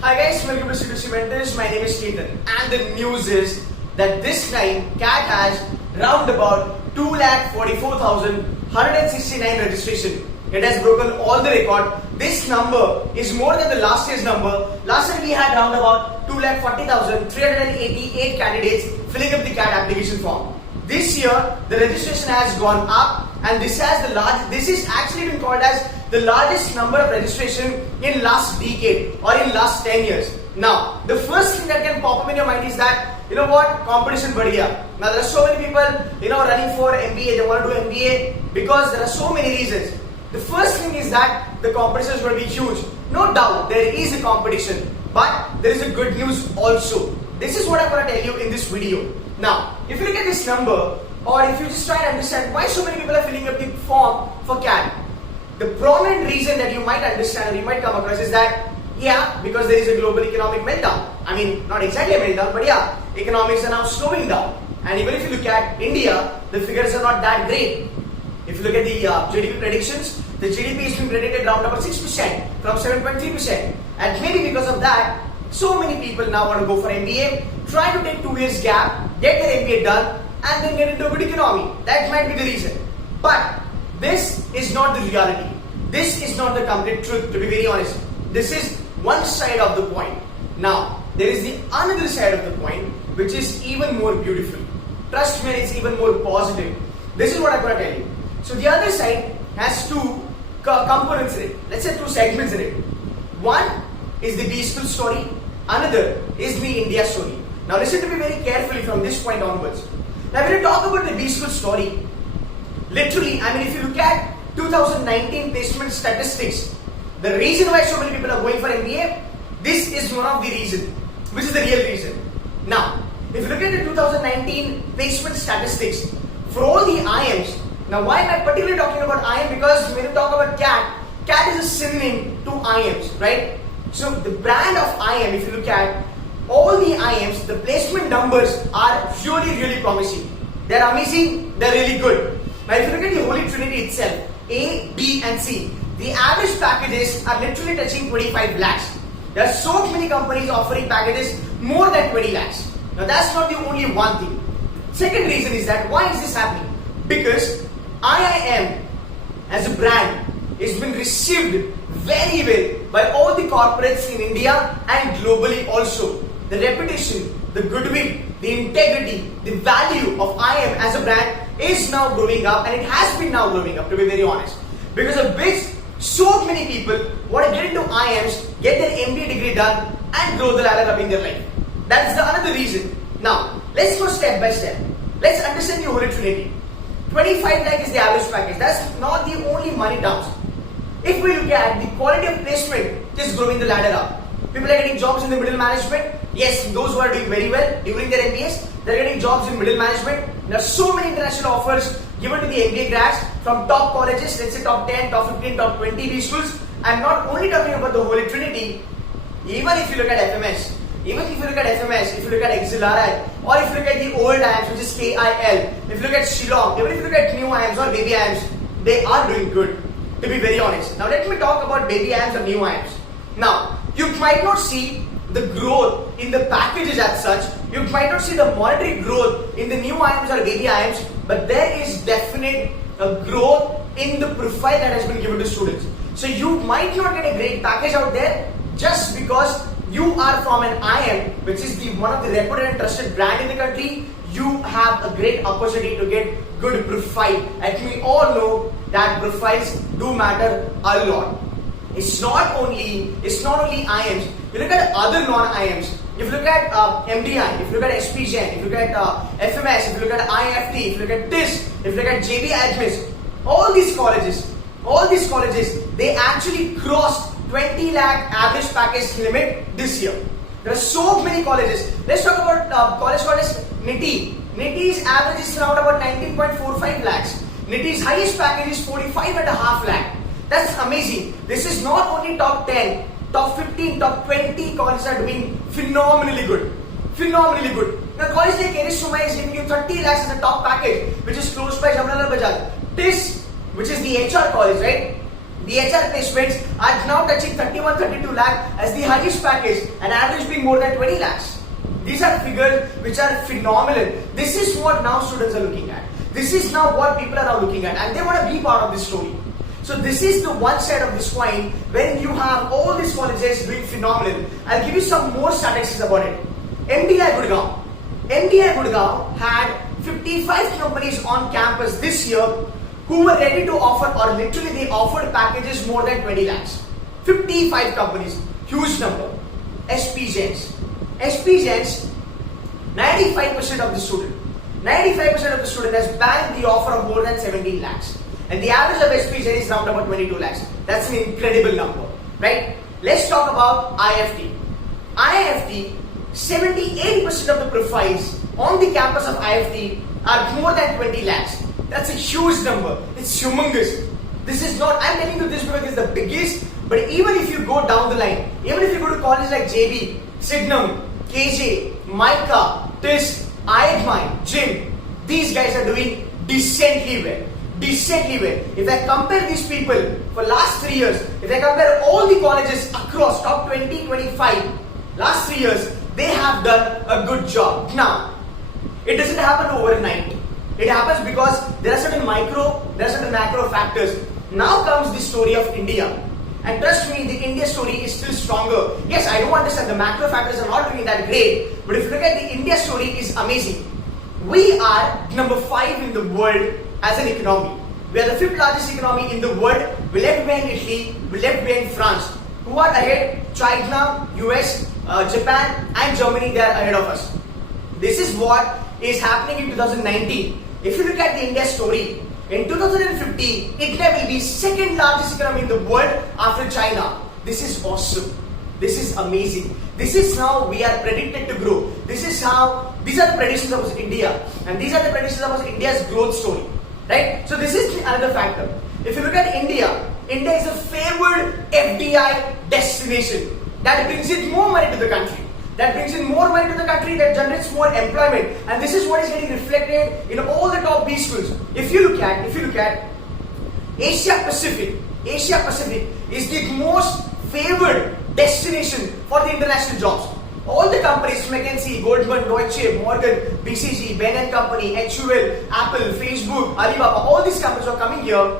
Hi guys, welcome to C2C Mentors. My name is Ketan, and the news is that this time CAT has round about 2,44,169 registration. It has broken all the record. This number is more than the last year's number. Last year we had round about 2,40,388 candidates filling up the CAT application form. This year the registration has gone up, and this is actually been called as the largest number of registration in last decade or in last 10 years. Now, the first thing that can pop up in your mind is that, you know what, competition बढ़ गया. Now there are so many people, running for MBA, they want to do MBA because there are so many reasons. The first thing is that the competition is going to be huge. No doubt, there is a competition, but there is a good news also. This is what I'm going to tell you in this video. Now, if you look at this number, or if you just try to understand why so many people are filling up the form for CAT, the prominent reason that you might understand or you might come across is that, because there is a global economic meltdown. I mean, not exactly a meltdown, but economics are now slowing down. And even if you look at India, the figures are not that great. If you look at the GDP predictions, the GDP is being predicted around about 6% from 7.3%. And maybe because of that, so many people now want to go for MBA, try to take 2 years gap, get their MBA done, and then get into a good economy. That might be the reason. But this is not the reality. This is not the complete truth, to be very honest. This is one side of the point. Now, there is the another side of the point, which is even more beautiful. Trust me, it's even more positive. This is what I'm going to tell you. So the other side has two components in it. Let's say two segments in it. One is the B-School story. Another is the India story. Now listen to me very carefully from this point onwards. Now when you talk about the B-School story, literally, if you look at 2019 placement statistics, the reason why so many people are going for MBA, this is one of the reasons, which is the real reason. Now, if you look at the 2019 placement statistics, for all the IIMs, now why am I particularly talking about IIM? Because when you talk about CAT is a synonym to IIMs, right? So the brand of IIM, if you look at all the IIMs, the placement numbers are really promising. They're amazing, they're really good. Now if you look at the Holy Trinity itself, A, B and C, the average packages are literally touching 25 lakhs. There are so many companies offering packages more than 20 lakhs. Now that's not the only one thing. Second reason is that why is this happening? Because IIM as a brand has been received very well by all the corporates in India and globally also. The reputation, the goodwill, the integrity, the value of IIM as a brand is now growing up, and it has been now growing up, to be very honest. Because of which so many people want to get into IIMs, get their MBA degree done and grow the ladder up in their life. That is the another reason. Now, let's go step by step. Let's understand the Holy Trinity. 25 lakh is the average package. That's not the only money terms. If we look at the quality of placement, just growing the ladder up. People are getting jobs in the middle management. Yes, those who are doing very well during their MBAs, they're getting jobs in middle management. There are so many international offers given to the MBA grads from top colleges, let's say top 10, top 15, top 20 B schools. I'm not only talking about the Holy Trinity. Even if you look at FMS, if you look at XLRI, or if you look at the old IIMs, which is KIL, if you look at Shillong, even if you look at new IIMs or baby IIMs, they are doing good, to be very honest. Now let me talk about baby IIMs or new IIMs. Now, you might not see the growth in the packages as such, you might not see the monetary growth in the new IIMs or baby IIMs, but there is definite growth in the profile that has been given to students. So you might not get a great package out there just because you are from an IIM, which is one of the reputed and trusted brand in the country. You have a great opportunity to get good profile, and we all know that profiles do matter a lot. It's not only IIMs. You look at other non-IIMs. If you look at MDI, if you look at SPGen, if you look at FMS, if you look at IFT, if you look at TIS, if you look at JB Admis, all these colleges, they actually crossed 20 lakh average package limit this year. There are so many colleges. Let's talk about college called as NITI. NITI's average is around about 19.45 lakhs. NITI's highest package is 45.5 lakh. That's amazing. This is not only top 10, top 15, top 20 colleges are doing phenomenally good. Now college like Kerisumai is giving you 30 lakhs as a top package, which is close by Jamnalar Bajaj. TIS, which is the HR college, right? The HR placements are now touching 31-32 lakh as the highest package, and average being more than 20 lakhs. These are figures which are phenomenal. This is what now students are looking at. This is now what people are now looking at, and they want to be part of this story. So this is the one side of this coin when you have all these colleges doing phenomenal. I'll give you some more statistics about it. MDI Gurgaon had 55 companies on campus this year who were ready to offer, or literally they offered packages more than 20 lakhs. 55 companies, huge number. SP Gens, 95% of the student, 95% of the student has bagged the offer of more than 17 lakhs. And the average of SP Gen is around about 22 lakhs. That's an incredible number, right? Let's talk about IFT. IFT, 78% of the profiles on the campus of IFT are more than 20 lakhs. That's a huge number. It's humongous. This is not, I'm telling you this because it's the biggest, but even if you go down the line, even if you go to colleges like JB, Signum, KJ, Micah, TIS, IHMI, JIM, these guys are doing decently well. Decently well. If I compare these people for last 3 years, if I compare all the colleges across top 20, 25, last 3 years, they have done a good job. Now, it doesn't happen overnight. It happens because there are certain macro factors. Now comes the story of India. And trust me, the India story is still stronger. Yes, I do understand the macro factors are not doing that great, but if you look at the India story, is amazing. We are number 5 in the world as an economy. We are the 5th largest economy in the world. We left behind Italy, we left behind France. Who are ahead? China, US, Japan and Germany, they are ahead of us. This is what is happening in 2019. If you look at the India story, in 2050, India will be 2nd largest economy in the world after China. This is awesome. This is amazing. This is how we are predicted to grow. These are the predictions of India, and these are the predictions of India's growth story, right? So this is another factor. If you look at India, India is a favored FDI destination that brings in more money to the country. That generates more employment, and this is what is getting reflected in all the top B schools. If you look at Asia Pacific is the most favored destination for the international jobs. All the companies, McKinsey, Goldman, Deutsche, Morgan, BCG, Ben & Company, HUL, Apple, Facebook, Alibaba, all these companies are coming here.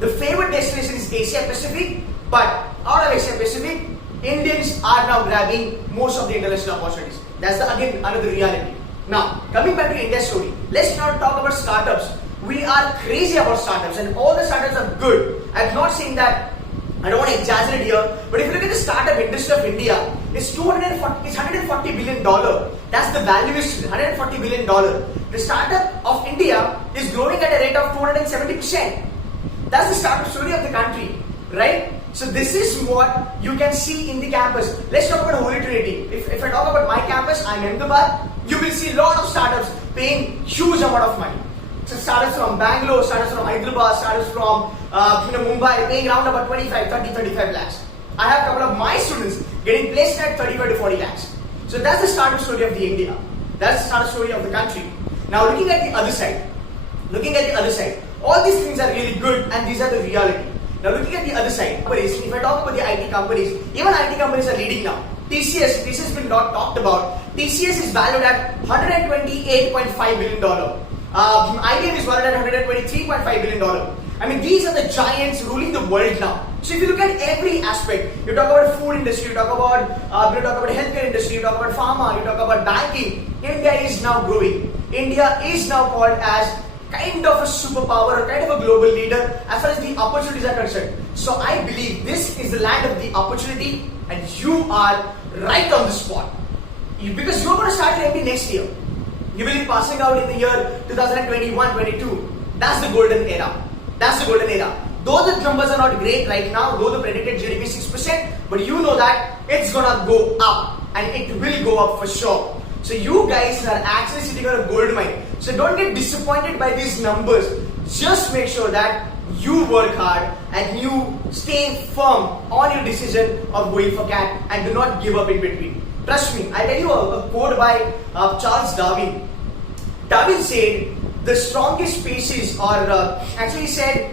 The favored destination is Asia Pacific, but out of Asia Pacific, Indians are now grabbing most of the international opportunities. That's again another reality. Now, coming back to India's story, let's now talk about startups. We are crazy about startups, and all the startups are good. I'm not saying that, I don't want to exaggerate here, but if you look at the startup industry of India, it's $140 billion. That's the valuation, $140 billion. The startup of India is growing at a rate of 270%. That's the startup story of the country, right? So this is what you can see in the campus. Let's talk about Holy Trinity. If I talk about my campus, I'm Ahmedabad, you will see a lot of startups paying huge amount of money. So startups from Bangalore, startups from Hyderabad, startups from Mumbai paying around about 25, 30, 35 lakhs. I have a couple of my students getting placed at 35 to 40 lakhs. So that's the startup story of the India. That's the startup story of the country. Now looking at the other side, all these things are really good, and these are the reality. Now looking at the other side, if I talk about the IT companies, even IT companies are leading now. TCS has been not talked about. TCS is valued at $128.5 billion. IBM is valued at $123.5 billion. I mean, these are the giants ruling the world now. So if you look at every aspect, you talk about food industry, you talk about healthcare industry, you talk about pharma, you talk about banking, India is now growing. India is now called as kind of a superpower or kind of a global leader as far as the opportunities are concerned. So I believe this is the land of the opportunity, and you are right on the spot. Because you're going to start your MBA next year. You will be passing out in the year 2021-22. That's the golden era. Though the numbers are not great right now, though the predicted GDP is 6%, but you know that it's gonna go up, and it will go up for sure. So you guys are actually sitting on a gold mine. So don't get disappointed by these numbers. Just make sure that you work hard and you stay firm on your decision of going for CAT, and do not give up in between. Trust me, I'll tell you a quote by Charles Darwin. Darwin said, the strongest species, or actually said,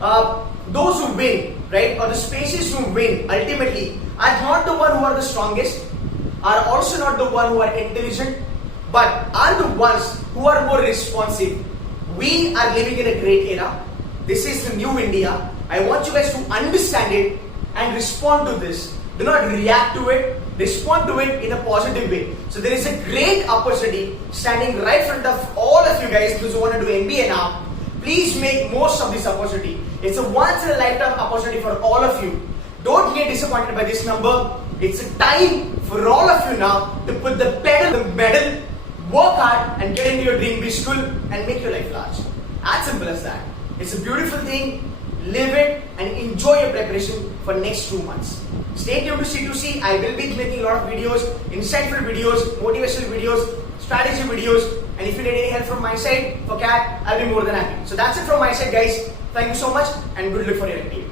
those who win right, or the spaces to win ultimately are not the one who are the strongest, are also not the one who are intelligent, but are the ones who are more responsive. We are living in a great era. This is the new India. I want you guys to understand it and respond to this. Do not react to it. Respond to it in a positive way. So there is a great opportunity standing right in front of all of you guys who want to do MBA now. Please make most of this opportunity. It's a once in a lifetime opportunity for all of you. Don't get disappointed by this number. It's a time for all of you now to put the pedal, the medal, work hard and get into your dream big school and make your life large. As simple as that. It's a beautiful thing. Live it and enjoy your preparation for next 2 months. Stay tuned to C2C. I will be making a lot of videos, insightful videos, motivational videos, strategy videos. And if you need any help from my side for CAT, I'll be more than happy. So that's it from my side, guys. Thank you so much and good luck for your activity.